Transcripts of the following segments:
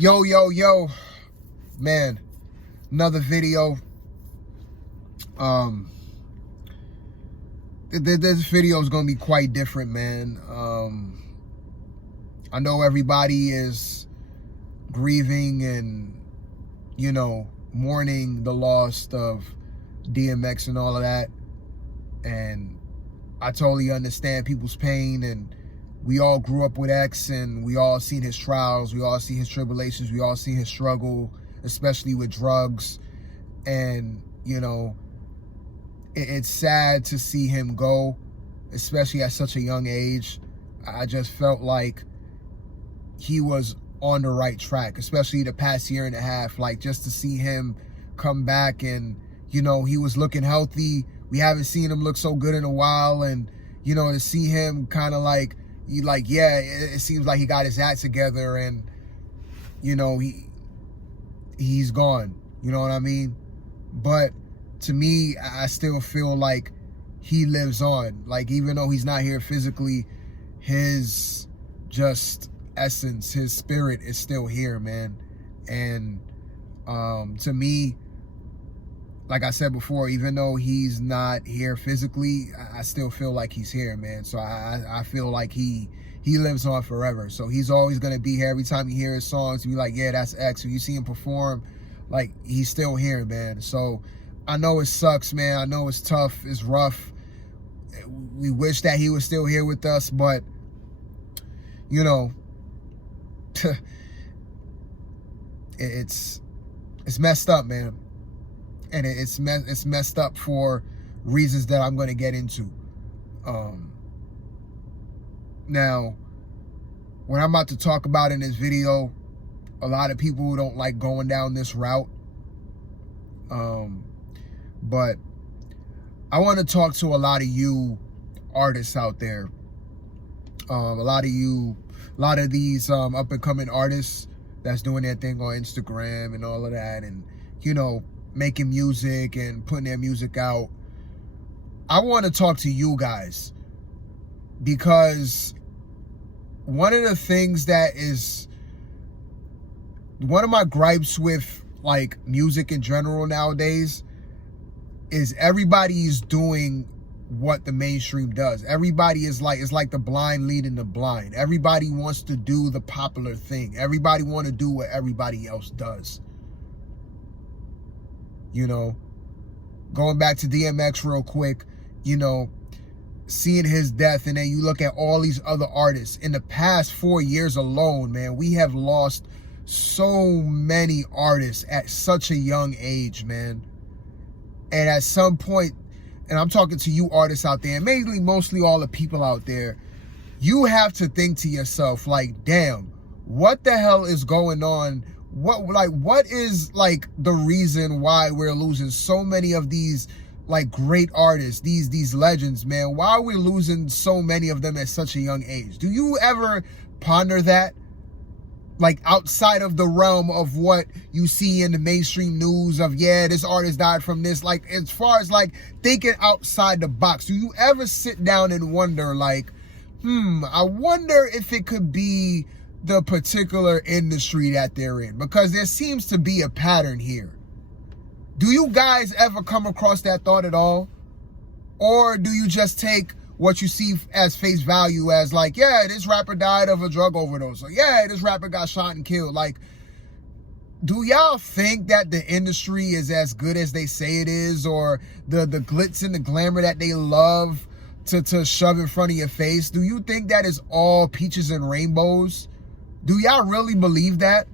Yo, man, another video. This video is gonna be quite different, man. I know everybody is grieving and, mourning the loss of DMX and all of that. And I totally understand people's pain, and we all grew up with X, and we all seen his trials, we all see his tribulations, we all see his struggle, especially with drugs. And, it's sad to see him go, especially at such a young age. I just felt like he was on the right track, especially the past year and a half. Like, just to see him come back and, he was looking healthy. We haven't seen him look so good in a while. And, to see him kind of like, it seems like he got his act together, and, he's gone. You know what I mean? But to me, I still feel like he lives on. Like, even though he's not here physically, his just essence, his spirit is still here, man. And to me, like I said before, even though he's not here physically, I still feel like he's here, man. So I feel like he lives on forever. So he's always going to be here. Every time you hear his songs, you be like, yeah, that's X. When you see him perform, like, he's still here, man. So I know it sucks, man. I know it's tough. It's rough. We wish that he was still here with us, but, it's messed up, man. And it's messed up for reasons that I'm going to get into. Now, what I'm about to talk about in this video, a lot of people don't like going down this route. But I want to talk to a lot of you artists out there. A lot of these up and coming artists that's doing their thing on Instagram and all of that, and, making music and putting their music out. I want to talk to you guys, because one of the things that is one of my gripes with, like, music in general nowadays is everybody is doing what the mainstream does. Everybody is like, it's like the blind leading the blind. Everybody wants to do the popular thing. Everybody want to do what everybody else does. Going back to DMX real quick, seeing his death, and then you look at all these other artists. In the past 4 years alone, man, we have lost so many artists at such a young age, man. And at some point, and I'm talking to you artists out there, and mostly all the people out there, you have to think to yourself, like, damn, what the hell is going on? What is, like, the reason why we're losing so many of these, like, great artists, these legends, man? Why are we losing so many of them at such a young age? Do you ever ponder that? Like, outside of the realm of what you see in the mainstream news of, yeah, this artist died from this. Like, as far as, like, thinking outside the box, do you ever sit down and wonder, like, I wonder if it could be the particular industry that they're in? Because there seems to be a pattern here. Do you guys ever come across that thought at all? Or do you just take what you see as face value, as like, yeah, this rapper died of a drug overdose, or yeah, this rapper got shot and killed? Like, do y'all think that the industry is as good as they say it is, or the glitz and the glamour that they love to shove in front of your face? Do you think that is all peaches and rainbows? Do y'all really believe that?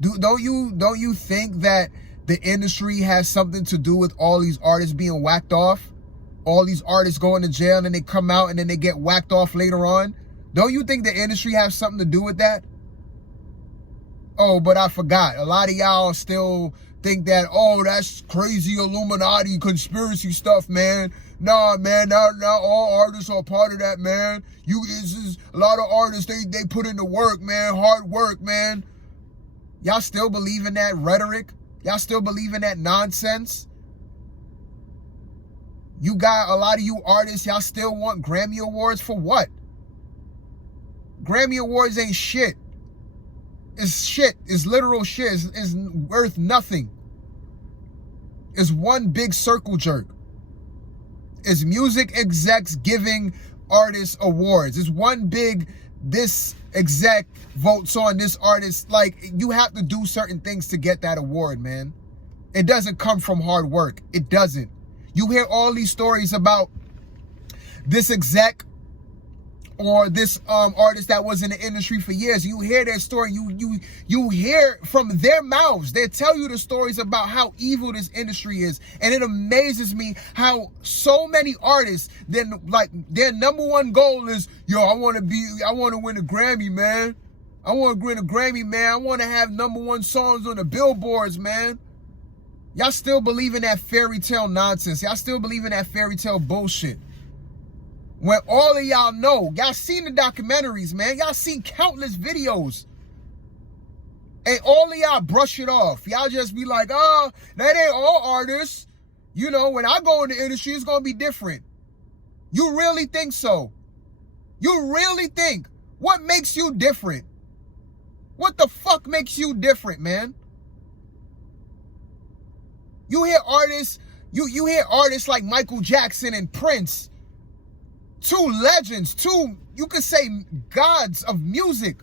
Don't you think that the industry has something to do with all these artists being whacked off? All these artists going to jail, and then they come out and then they get whacked off later on? Don't you think the industry has something to do with that? Oh, but I forgot. A lot of y'all still think that, oh, that's crazy Illuminati conspiracy stuff, man. Nah, man, not all artists are part of that, man. This is a lot of artists, they put in the work, man, hard work, man. Y'all still believe in that rhetoric? Y'all still believe in that nonsense? You got a lot of you artists, y'all still want Grammy Awards for what? Grammy Awards ain't shit. It's shit. It's literal shit. It's worth nothing. It's one big circle jerk. It's music execs giving artists awards. It's one big, this exec votes on this artist. Like, you have to do certain things to get that award, man. It doesn't come from hard work. It doesn't. You hear all these stories about this exec or this artist that was in the industry for years. You hear their story. You hear from their mouths. They tell you the stories about how evil this industry is. And it amazes me how so many artists, then like their number one goal is, yo, I want to win a Grammy, man. I want to win a Grammy, man. I want to have number one songs on the billboards, man. Y'all still believe in that fairy tale nonsense. Y'all still believe in that fairy tale bullshit. When all of y'all know, y'all seen the documentaries, man. Y'all seen countless videos. And all of y'all brush it off. Y'all just be like, oh, that ain't all artists. You know, when I go in the industry, it's going to be different. You really think so? You really think? What makes you different? What the fuck makes you different, man? You hear artists, you hear artists like Michael Jackson and Prince. Two legends, you could say gods of music.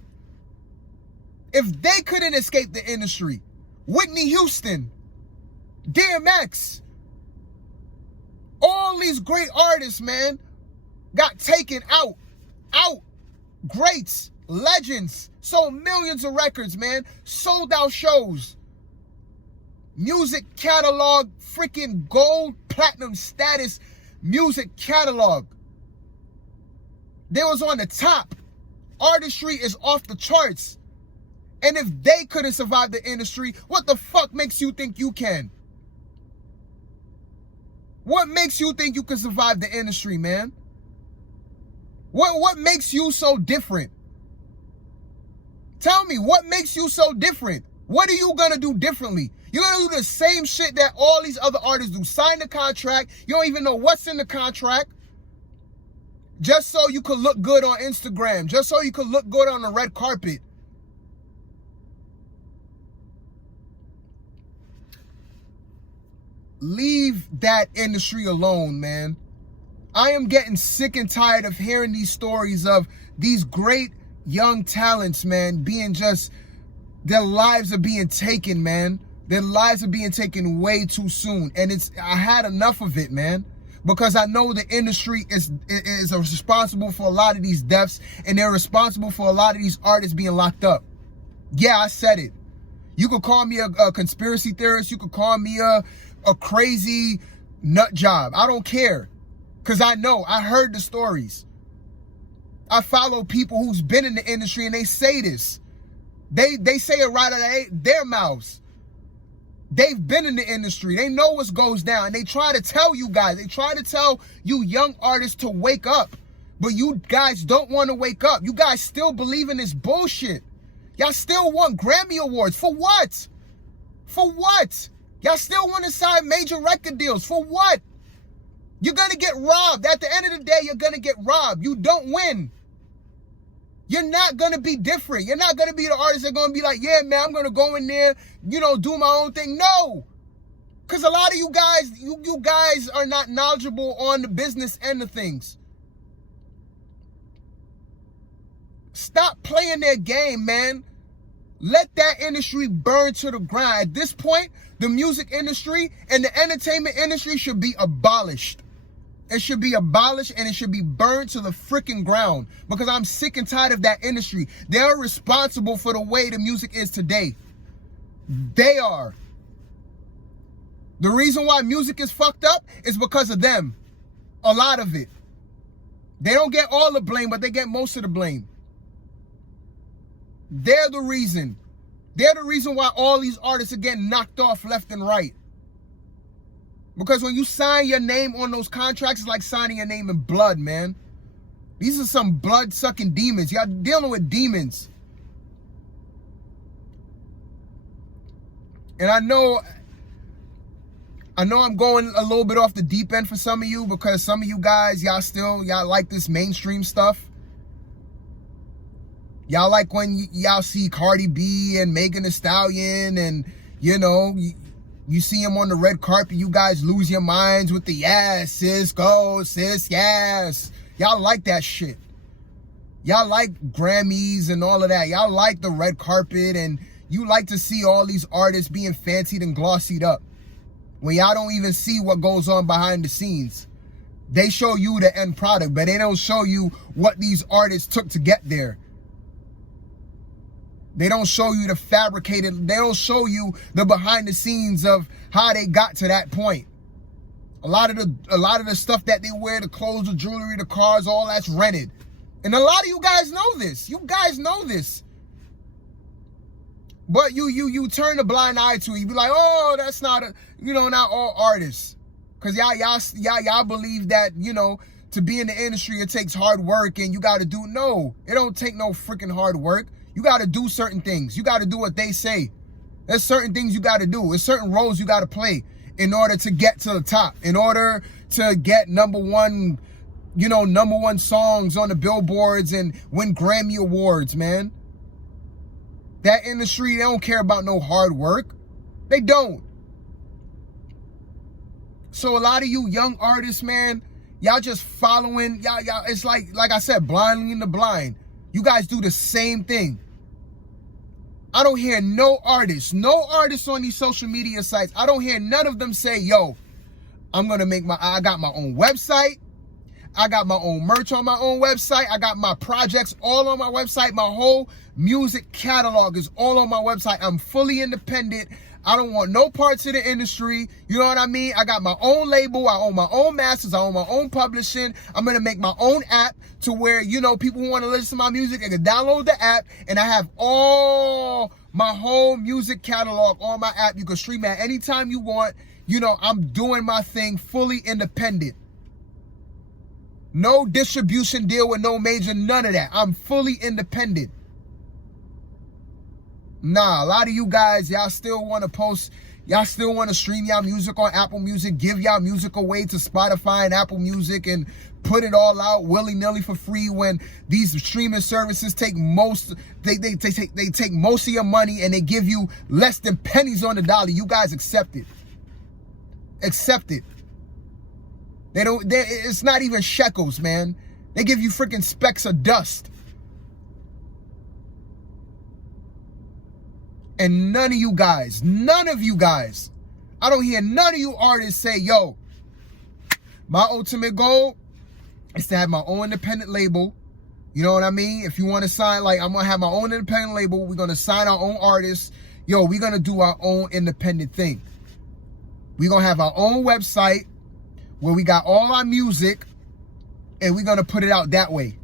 If they couldn't escape the industry, Whitney Houston, DMX, all these great artists, man, got taken out. Greats, legends, sold millions of records, man, sold out shows. Music catalog, freaking gold, platinum status music catalog. They was on the top. Artistry is off the charts. And if they couldn't survive the industry, what the fuck makes you think you can? What makes you think you can survive the industry, man? What makes you so different? Tell me, what makes you so different? What are you gonna do differently? You're gonna do the same shit that all these other artists do. Sign the contract. You don't even know what's in the contract. Just so you could look good on Instagram. Just so you could look good on the red carpet. Leave that industry alone, man. I am getting sick and tired of hearing these stories of these great young talents, man, being just, their lives are being taken, man. Their lives are being taken way too soon. And I had enough of it, man. Because I know the industry is responsible for a lot of these deaths, and they're responsible for a lot of these artists being locked up. Yeah, I said it. You could call me a conspiracy theorist. You could call me a crazy nut job. I don't care. Because I know. I heard the stories. I follow people who's been in the industry, and they say this. They say it right out of their mouths. They've been in the industry. They know what goes down. And they try to tell you guys. They try to tell you young artists to wake up. But you guys don't want to wake up. You guys still believe in this bullshit. Y'all still want Grammy Awards. For what? For what? Y'all still want to sign major record deals. For what? You're going to get robbed. At the end of the day, you're going to get robbed. You don't win. You're not going to be different. You're not going to be the artist that's going to be like, yeah, man, I'm going to go in there, do my own thing. No. Because a lot of you guys, you guys are not knowledgeable on the business end of things. Stop playing their game, man. Let that industry burn to the ground. At this point, the music industry and the entertainment industry should be abolished. It should be abolished, and it should be burned to the freaking ground, because I'm sick and tired of that industry. They're responsible for the way the music is today. They are. The reason why music is fucked up is because of them. A lot of it. They don't get all the blame, but they get most of the blame. They're the reason. They're the reason why all these artists are getting knocked off left and right. Because when you sign your name on those contracts, it's like signing your name in blood, man. These are some blood-sucking demons. Y'all dealing with demons. And I know I'm going a little bit off the deep end for some of you, because some of you guys, y'all like this mainstream stuff. Y'all like when y'all see Cardi B and Megan Thee Stallion and, you know, you see them on the red carpet, you guys lose your minds with the yes, sis, go, sis, yes. Y'all like that shit. Y'all like Grammys and all of that. Y'all like the red carpet, and you like to see all these artists being fancied and glossied up when y'all don't even see what goes on behind the scenes. They show you the end product, but they don't show you what these artists took to get there. They don't show you the fabricated, they don't show you the behind the scenes of how they got to that point. A lot of the stuff that they wear, the clothes, the jewelry, the cars, all that's rented. And a lot of you guys know this. You guys know this. But you turn a blind eye to it. You be like, oh, that's not not all artists. Cause y'all believe that, to be in the industry it takes hard work and you gotta do. No, it don't take no freaking hard work. You got to do certain things. You got to do what they say. There's certain things you got to do. There's certain roles you got to play in order to get to the top, in order to get number one songs on the billboards and win Grammy Awards, man. That industry, they don't care about no hard work. They don't. So a lot of you young artists, man, y'all just following, y'all, it's like I said, blind leading the blind. You guys do the same thing. I don't hear no artists on these social media sites. I don't hear none of them say, yo, I got my own website. I got my own merch on my own website. I got my projects all on my website. My whole music catalog is all on my website. I'm fully independent. I don't want no parts of the industry. You know what I mean? I got my own label. I own my own masters. I own my own publishing. I'm going to make my own app to where, people who want to listen to my music, they can download the app. And I have all my whole music catalog on my app. You can stream at any time you want. I'm doing my thing fully independent. No distribution deal with no major, none of that. I'm fully independent. Nah, a lot of you guys, y'all still want to post, y'all still want to stream y'all music on Apple Music, give y'all music away to Spotify and Apple Music and put it all out willy-nilly for free when these streaming services take most, they take most of your money and they give you less than pennies on the dollar. You guys accept it. Accept it. It's not even shekels, man. They give you freaking specks of dust. And none of you guys, I don't hear none of you artists say, yo, my ultimate goal is to have my own independent label. You know what I mean? If you want to sign, I'm going to have my own independent label. We're going to sign our own artists. Yo, we're going to do our own independent thing. We're going to have our own website where we got all our music and we're going to put it out that way.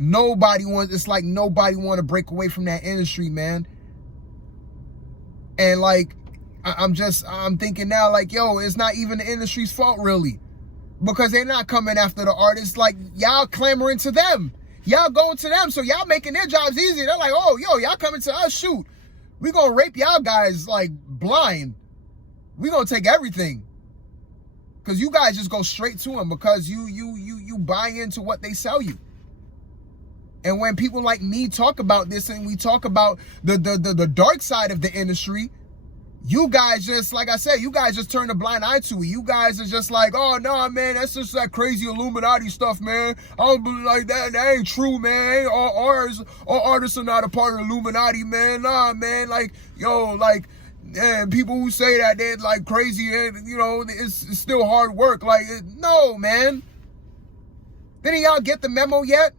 Nobody want to break away from that industry, man. And I'm thinking now, yo, it's not even the industry's fault really. Because they're not coming after the artists. Y'all clamoring to them. Y'all going to them. So y'all making their jobs easier. They're like, oh, yo, y'all coming to us, shoot. We gonna rape y'all guys blind. We gonna take everything. Because you guys just go straight to them because you buy into what they sell you. And when people like me talk about this and we talk about the dark side of the industry, you guys just, like I said, you guys just turn a blind eye to it. You guys are just like, oh, no, man, that's just that crazy Illuminati stuff, man. I don't believe like that. That ain't true, man. All artists are not a part of the Illuminati, man. Nah, man, and people who say that they're crazy and, it's still hard work. No, man. Didn't y'all get the memo yet?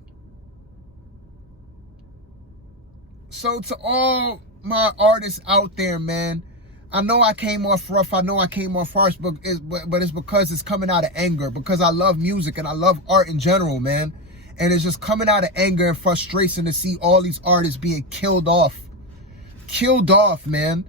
So to all my artists out there, man, I know I came off rough. I know I came off harsh, but it's because it's coming out of anger. Because I love music and I love art in general, man. And it's just coming out of anger and frustration to see all these artists being killed off. Killed off, man.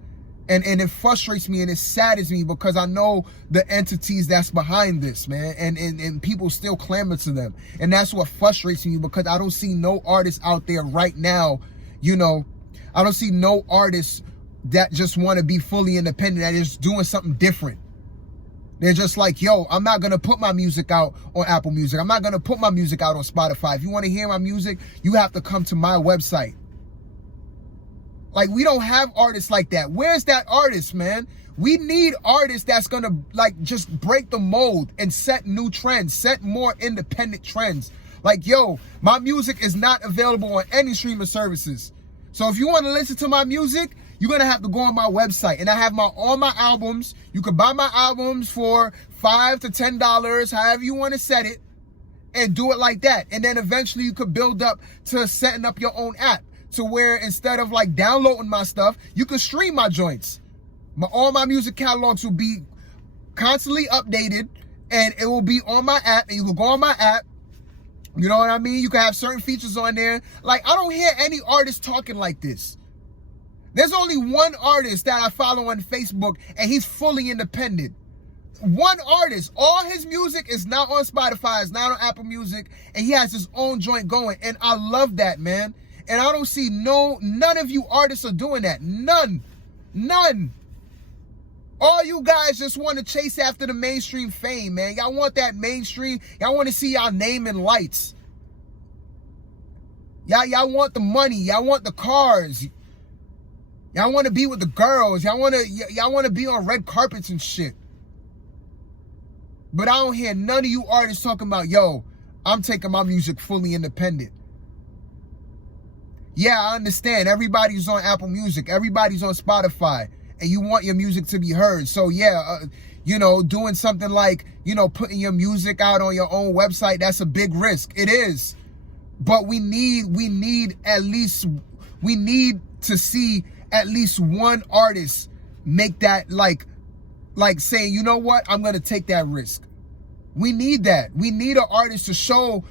And it frustrates me and it saddens me because I know the entities that's behind this, man. And people still clamor to them. And that's what frustrates me because I don't see no artists out there right now. I don't see no artists that just want to be fully independent, that is doing something different. They're just like, yo, I'm not going to put my music out on Apple Music. I'm not going to put my music out on Spotify. If you want to hear my music, you have to come to my website. Like, we don't have artists like that. Where's that artist, man? We need artists that's going to, like, just break the mold and set new trends, set more independent trends. Like, yo, my music is not available on any streaming services. So if you want to listen to my music, you're going to have to go on my website. And I have all my albums. You can buy my albums for $5 to $10, however you want to set it, and do it like that. And then eventually you could build up to setting up your own app, to where instead of like downloading my stuff, you can stream my joints. All my music catalogs will be constantly updated, and it will be on my app, and you can go on my app. You know what I mean? You can have certain features on there. Like, I don't hear any artist talking like this. There's only one artist that I follow on Facebook, and he's fully independent. One artist. All his music is not on Spotify, it's not on Apple Music, and he has his own joint going. And I love that, man. And I don't see none of you artists are doing that. None. All you guys just want to chase after the mainstream fame, man. Y'all want that mainstream. Y'all want to see y'all name in lights. Y'all want the money. Y'all want the cars. Y'all want to be with the girls. Y'all want to be on red carpets and shit. But I don't hear none of you artists talking about, yo, I'm taking my music fully independent. Yeah, I understand. Everybody's on Apple Music. Everybody's on Spotify. And you want your music to be heard. So yeah, doing something like, putting your music out on your own website, that's a big risk. It is. But we need to see at least one artist make that like saying, you know what, I'm going to take that risk. We need that. We need an artist to show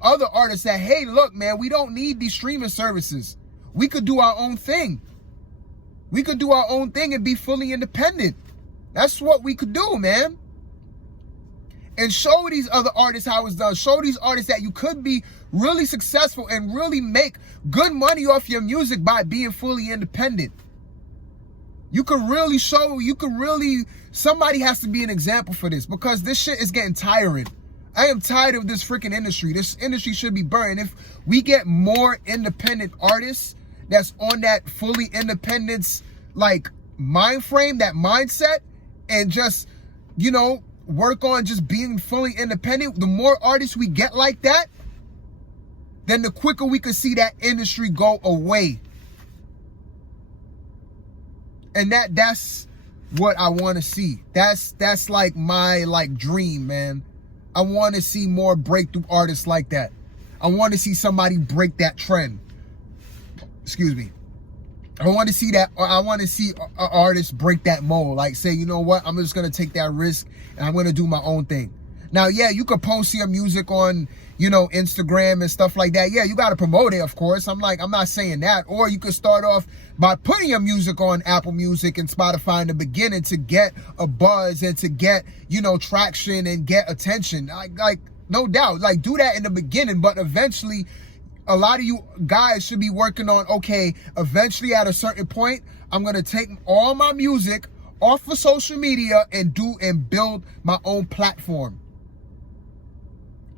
other artists that, hey, look, man, we don't need these streaming services. We could do our own thing. We could do our own thing and be fully independent. That's what we could do, man. And show these other artists how it's done. Show these artists that you could be really successful and really make good money off your music by being fully independent. Somebody has to be an example for this, because this shit is getting tiring. I am tired of this freaking industry. This industry should be burned. If we get more independent artists that's on that fully independence, like, mind frame, that mindset, and just, work on just being fully independent, the more artists we get like that, then the quicker we can see that industry go away. And that's what I want to see. That's like my dream, man. I want to see more breakthrough artists like that. I want to see somebody break that trend. Excuse me. I want to see that. I want to see an artist break that mold. Like, say, you know what? I'm just going to take that risk and I'm going to do my own thing. Now, yeah, you could post your music on, Instagram and stuff like that. Yeah, you got to promote it, of course. I'm not saying that. Or you could start off by putting your music on Apple Music and Spotify in the beginning to get a buzz and to get, traction and get attention. Like, no doubt. Like, do that in the beginning, but eventually, a lot of you guys should be working on, okay, eventually at a certain point, I'm going to take all my music off of social media and build my own platform.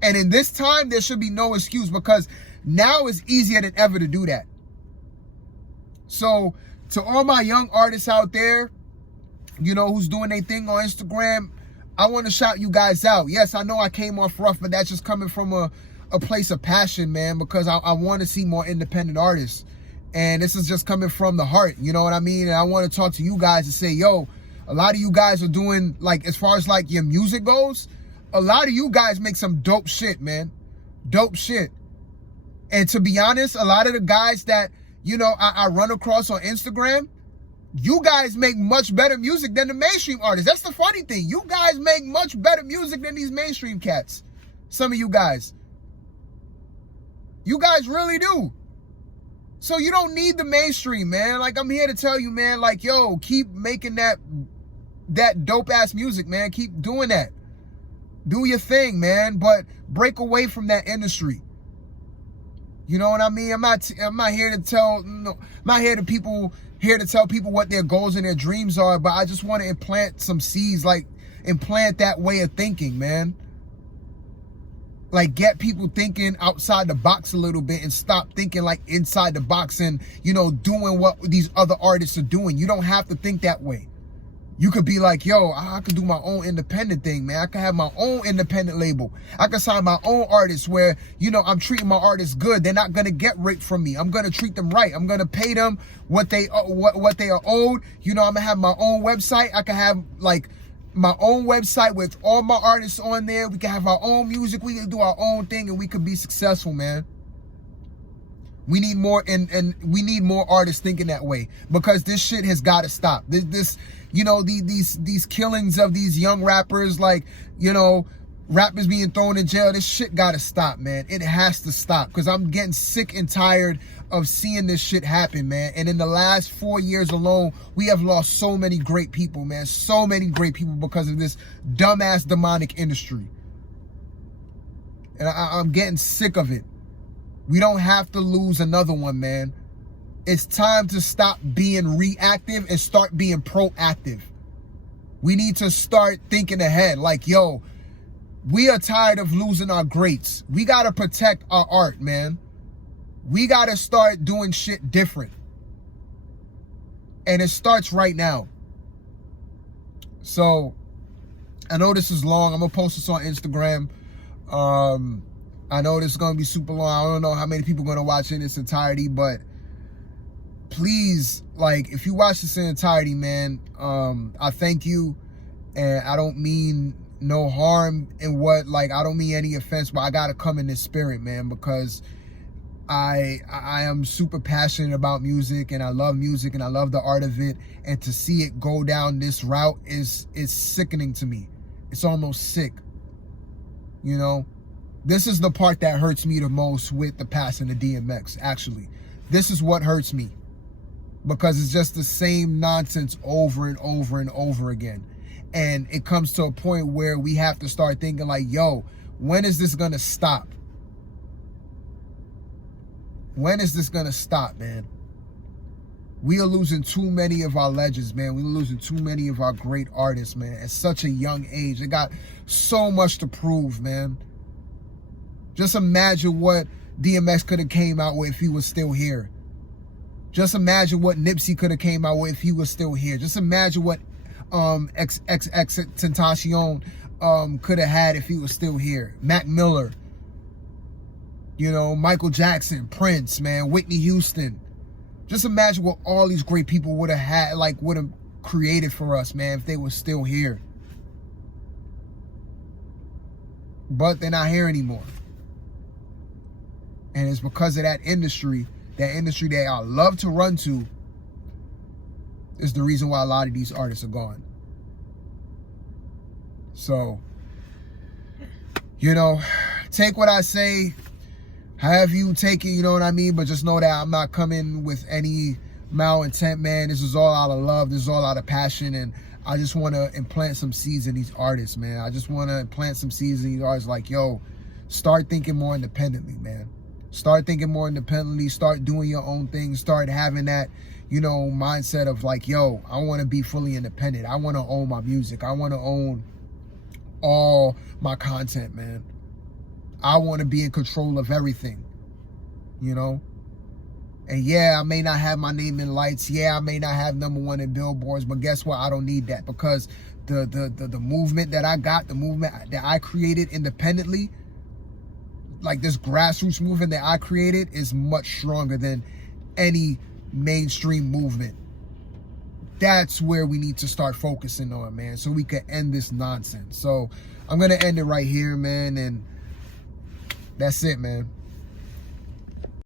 And in this time, there should be no excuse, because now it's easier than ever to do that. So to all my young artists out there, who's doing their thing on Instagram, I want to shout you guys out. Yes, I know I came off rough, but that's just coming from a place of passion, man, because I want to see more independent artists. And this is just coming from the heart, you know what I mean? And I want to talk to you guys and say, yo, a lot of you guys are doing, like, as far as like your music goes, a lot of you guys make some dope shit, man. Dope shit. And to be honest, a lot of the guys that, I run across on Instagram, you guys make much better music than the mainstream artists. That's the funny thing. You guys make much better music than these mainstream cats. Some of you guys. You guys really do. So you don't need the mainstream, man. Like, I'm here to tell you, man, like, yo, keep making that dope ass music, man. Keep doing that. Do your thing, man, but break away from that industry. You know what I mean? I'm not here to tell people what their goals and their dreams are, but I just want to implant some seeds, like implant that way of thinking, man. Like, get people thinking outside the box a little bit and stop thinking like inside the box and, you know, doing what these other artists are doing. You don't have to think that way. You could be like, yo, I could do my own independent thing, man. I could have my own independent label. I could sign my own artists where, you know, I'm treating my artists good. They're not going to get raped from me. I'm going to treat them right. I'm going to pay them what they are owed. You know, I'm going to have my own website. I could have, like, my own website with all my artists on there. We can have our own music. We can do our own thing, and we could be successful, man. We need more, and we need more artists thinking that way, because this shit has got to stop. This you know, these killings of these young rappers, like, you know, rappers being thrown in jail. This shit got to stop, man. It has to stop, because I'm getting sick and tired of seeing this shit happen, man. And in the last 4 years alone, we have lost so many great people, man. So many great people because of this dumbass demonic industry. And I'm getting sick of it. We don't have to lose another one, man. It's time to stop being reactive and start being proactive. We need to start thinking ahead. Like, yo, we are tired of losing our greats. We got to protect our art, man. We got to start doing shit different. And it starts right now. So, I know this is long. I'm going to post this on Instagram. I know this is going to be super long. I don't know how many people are going to watch it in its entirety, but please, like, if you watch this in entirety, man, I thank you. And I don't mean no harm in what, like, I don't mean any offense, but I got to come in this spirit, man, because I am super passionate about music, and I love music, and I love the art of it. And to see it go down this route is sickening to me. It's almost sick, you know? This is the part that hurts me the most with the passing of DMX, actually. This is what hurts me, because it's just the same nonsense over and over and over again. And it comes to a point where we have to start thinking like, yo, when is this going to stop? When is this going to stop, man? We are losing too many of our legends, man. We're losing too many of our great artists, man, at such a young age. They got so much to prove, man. Just imagine what DMX could have came out with if he was still here. Just imagine what Nipsey could have came out with if he was still here. Just imagine what XXXTentacion could have had if he was still here. Mac Miller. You know, Michael Jackson, Prince, man, Whitney Houston. Just imagine what all these great people would have had, like, would have created for us, man, if they were still here. But they're not here anymore. And it's because of that industry that I love to run to, is the reason why a lot of these artists are gone. So, you know, take what I say, however you take it, you know what I mean? But just know that I'm not coming with any malintent, man. This is all out of love. This is all out of passion. And I just want to implant some seeds in these artists, man. I just want to implant some seeds in these artists like, yo, start thinking more independently, man. Start thinking more independently. Start doing your own thing. Start having that, you know, mindset of like, yo, I want to be fully independent. I want to own my music. I want to own all my content, man. I want to be in control of everything, you know? And yeah, I may not have my name in lights. Yeah, I may not have #1 in billboards, but guess what? I don't need that, because the movement that I got, the movement that I created independently, like this grassroots movement that I created, is much stronger than any mainstream movement. That's where we need to start focusing on, man, so we can end this nonsense. So I'm going to end it right here, man, and that's it, man.